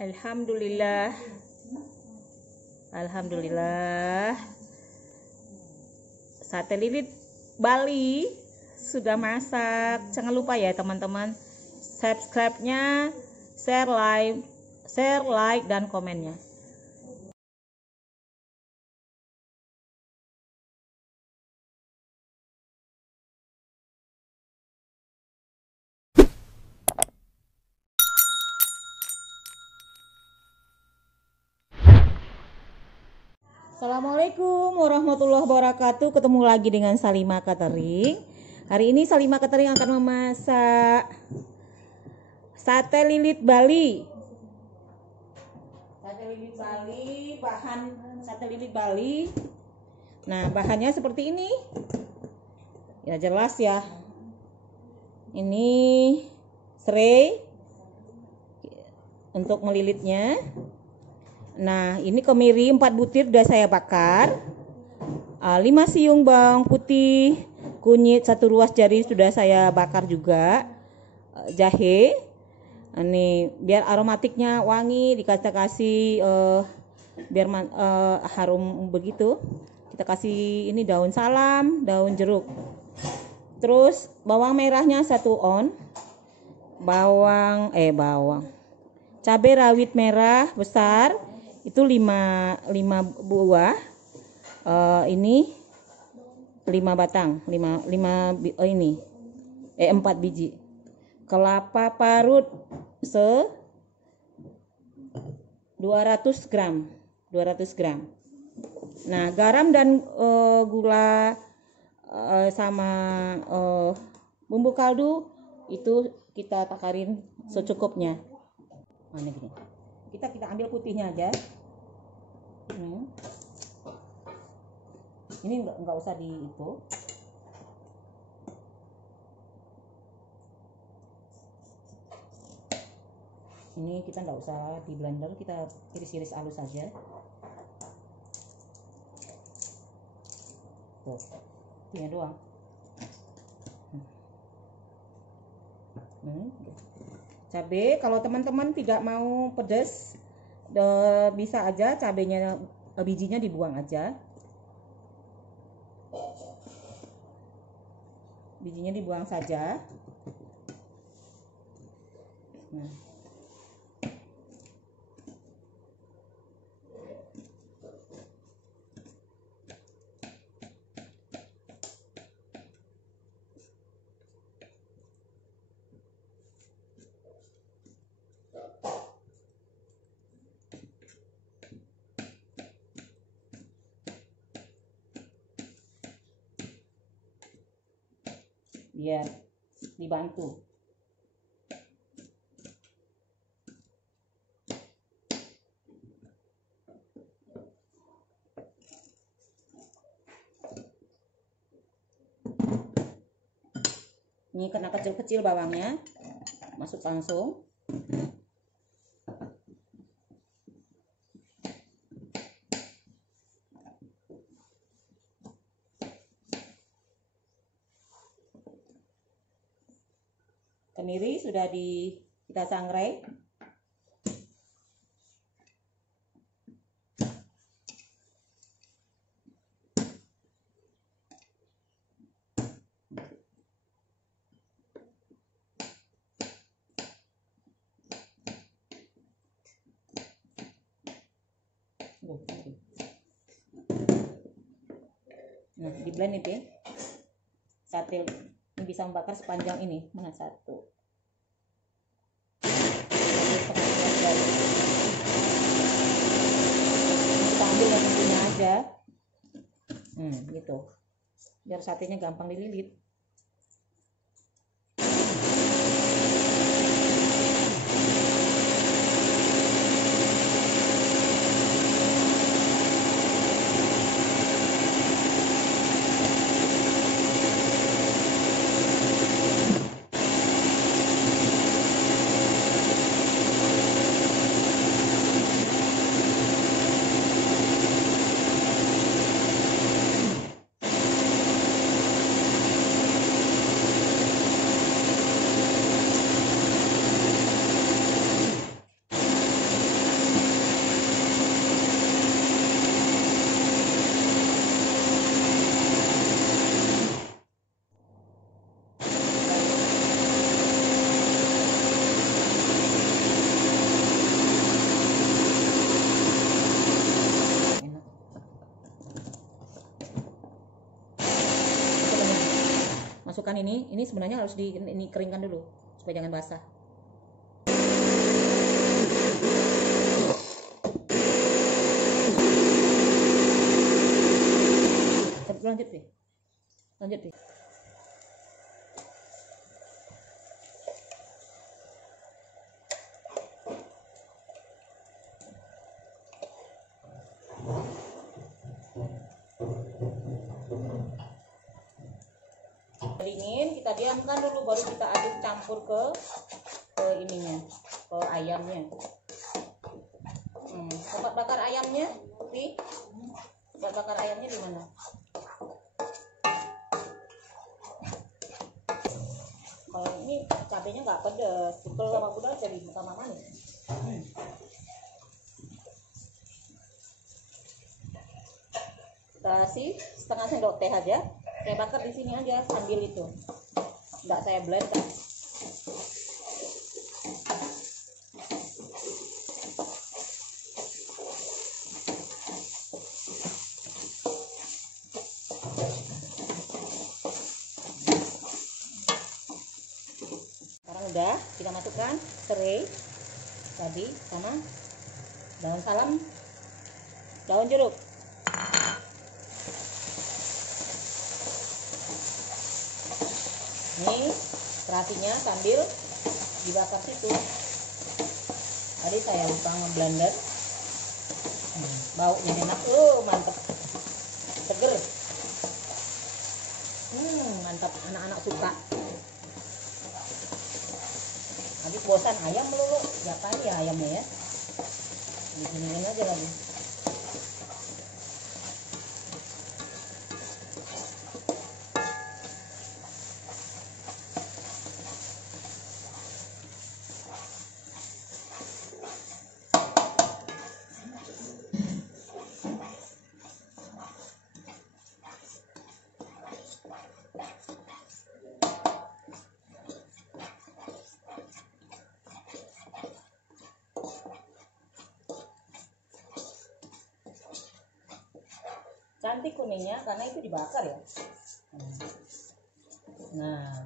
Alhamdulillah, Alhamdulillah, sate lilit Bali sudah masak. Jangan lupa ya teman-teman, subscribe-nya, share like dan komennya. Assalamualaikum warahmatullahi wabarakatuh. Ketemu lagi dengan Salima Catering. Hari ini Salima Catering akan memasak sate lilit Bali. Sate lilit Bali, bahan sate lilit Bali. Nah, bahannya seperti ini. Ya jelas ya. Ini serai untuk melilitnya. Nah, ini kemiri 4 butir sudah saya bakar. 5 siung bawang putih, kunyit 1 ruas jari sudah saya bakar juga. Jahe. Ini biar aromatiknya wangi, kasih biar harum begitu. Kita kasih ini daun salam, daun jeruk. Terus bawang merahnya 1 on. Bawang cabai rawit merah besar itu 5 buah. Ini 5 batang, 4 biji. Kelapa parut 200 gram. Nah, garam dan gula sama bumbu kaldu itu kita takarin secukupnya. Mana gini. Kita ambil putihnya aja. Ini enggak usah di itu. Ini kita enggak usah di blender, kita iris-iris halus saja. Tuh, ini doang. Cabai, kalau teman-teman tidak mau pedas, bisa aja cabainya, bijinya dibuang aja. Bijinya dibuang saja. Nah. Biar dibantu. Ini kena kecil-kecil bawangnya, masuk langsung. Kemiri sudah kita sangrai. Nah, di blend itu ya. Sate ini bisa membakar sepanjang ini. Mana 1? Kita ambil yang pentingnya aja. Gitu. Biar satenya gampang dililit. masukkan ini sebenarnya harus ini keringkan dulu supaya jangan basah. Lanjut deh. Dingin, kita diamkan dulu, baru kita aduk campur ke ininya, ke ayamnya. Tempat bakar ayamnya, tempat bakar ayamnya di mana? Kalau ini cabenya nggak pedas, pukul sama kuda dari muka mama nih. Kasih setengah sendok teh aja. Saya bakar di sini aja sambil itu, nggak saya blend kan. Sekarang udah kita masukkan serai tadi sama daun salam, daun jeruk. Ini terasinya sambil dibakar situ. Tadi saya lupa ngeblender. Baunya enak, mantep, seger. Mantap, anak-anak suka. Habis bosan ayam melulu, siapa ya ayamnya ya? Disiniin aja lagi. Cantik kuningnya karena itu dibakar ya. Nah,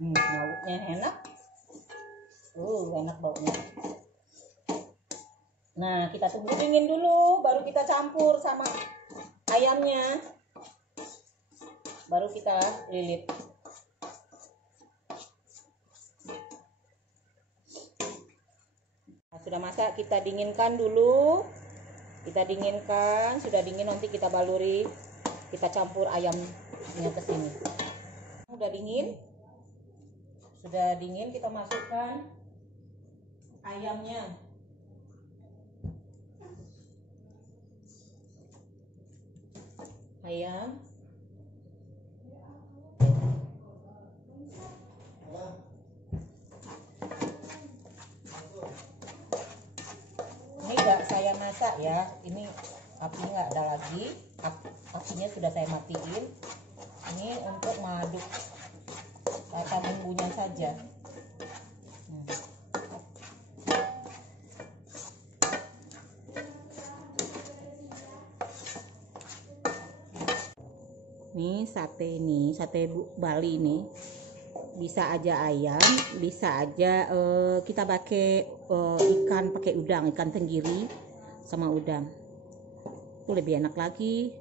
baunya enak. Enak baunya. Nah, kita tunggu dingin dulu, baru kita campur sama ayamnya, baru kita lilit. Sudah masak, kita dinginkan dulu. Kita dinginkan, sudah dingin nanti kita baluri, kita campur ayamnya ke sini. Sudah dingin kita masukkan ayamnya. Ayam. Ini enggak saya masak ya, ini api nggak ada lagi, apinya sudah saya matiin. Ini untuk mengaduk rata bumbunya saja. Nih sate Bali nih, bisa aja ayam, bisa aja kita pakai ikan, pakai udang, ikan tenggiri sama udang, itu lebih enak lagi.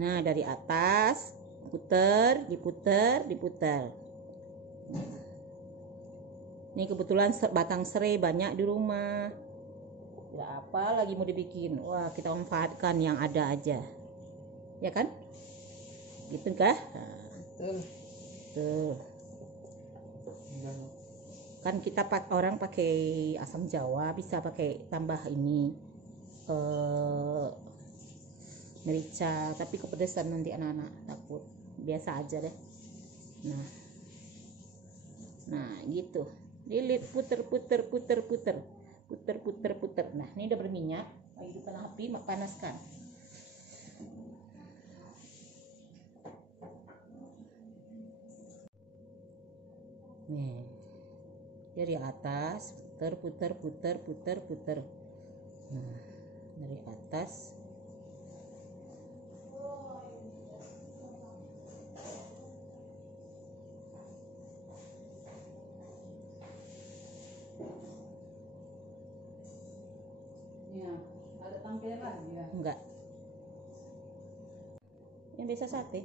Nah, dari atas diputer. Ini kebetulan batang serai banyak di rumah. Tidak apa lagi mau dibikin. Wah, kita manfaatkan yang ada aja. Ya kan? Gitu kah? Tuh. Kan kita orang pakai asam Jawa, bisa pakai tambah ini merica, tapi kepedesan nanti anak-anak takut. Biasa aja deh. Nah gitu, lilit, puter. Nah, ini udah berminyak, hidupkan api, panaskan. Nih, dari atas puter. Nah, dari atas. Ya, ada tampilan ya. Enggak. Yang biasa sate.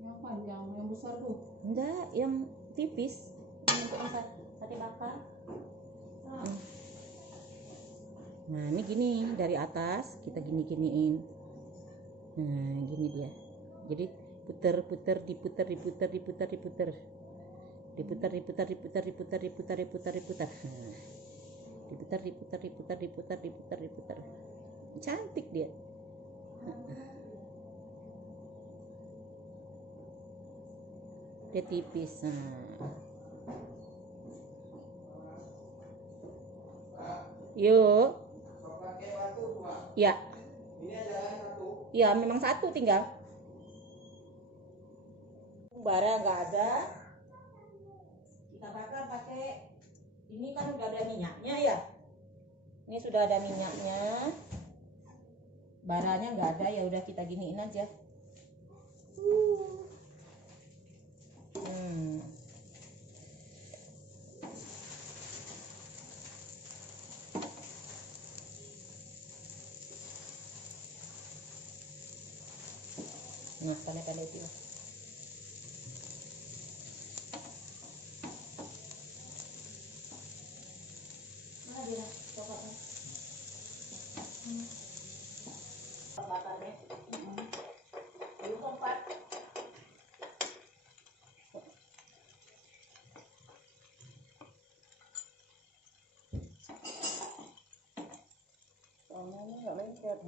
Yang panjang, yang besar tuh. Enggak, yang tipis. Yang untuk sate bakar. Nah, ini gini dari atas kita giniin. Nah, gini dia. Jadi diputer. Diputer. Cantik dia. Dia tipis. Nah. Yuk. Ya. Ya, memang satu tinggal. Bara nggak ada. Kita bakar pakai ini kan udah ada minyaknya ya. Ini sudah ada minyaknya. Baranya nggak ada, ya udah kita giniin aja. Nah, pandai-pandai itu. Mana dia? Coklatnya. Bakarnya. Belum keempat. Soalnya nggak lengket.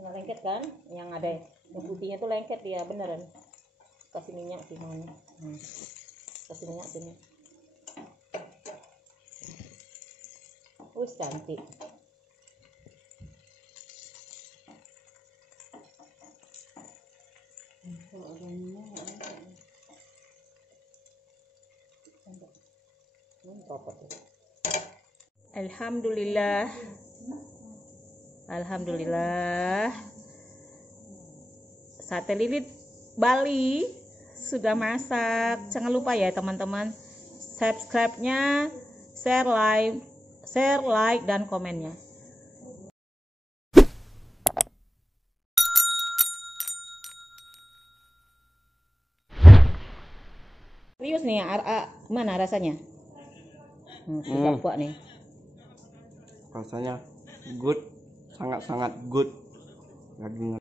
Nggak lengket kan? Yang ada yang putihnya tuh lengket dia beneran. Kasih minyak sih mana? Kasih minyak sini. Cantik. Kalau ada minyak nggak lengket. Alhamdulillah. Sate lilit Bali sudah masak. Jangan lupa ya teman-teman, subscribe-nya, share like dan komennya. Serius nih, mana rasanya? Sudah puas nih. Rasanya good, sangat-sangat good. Daging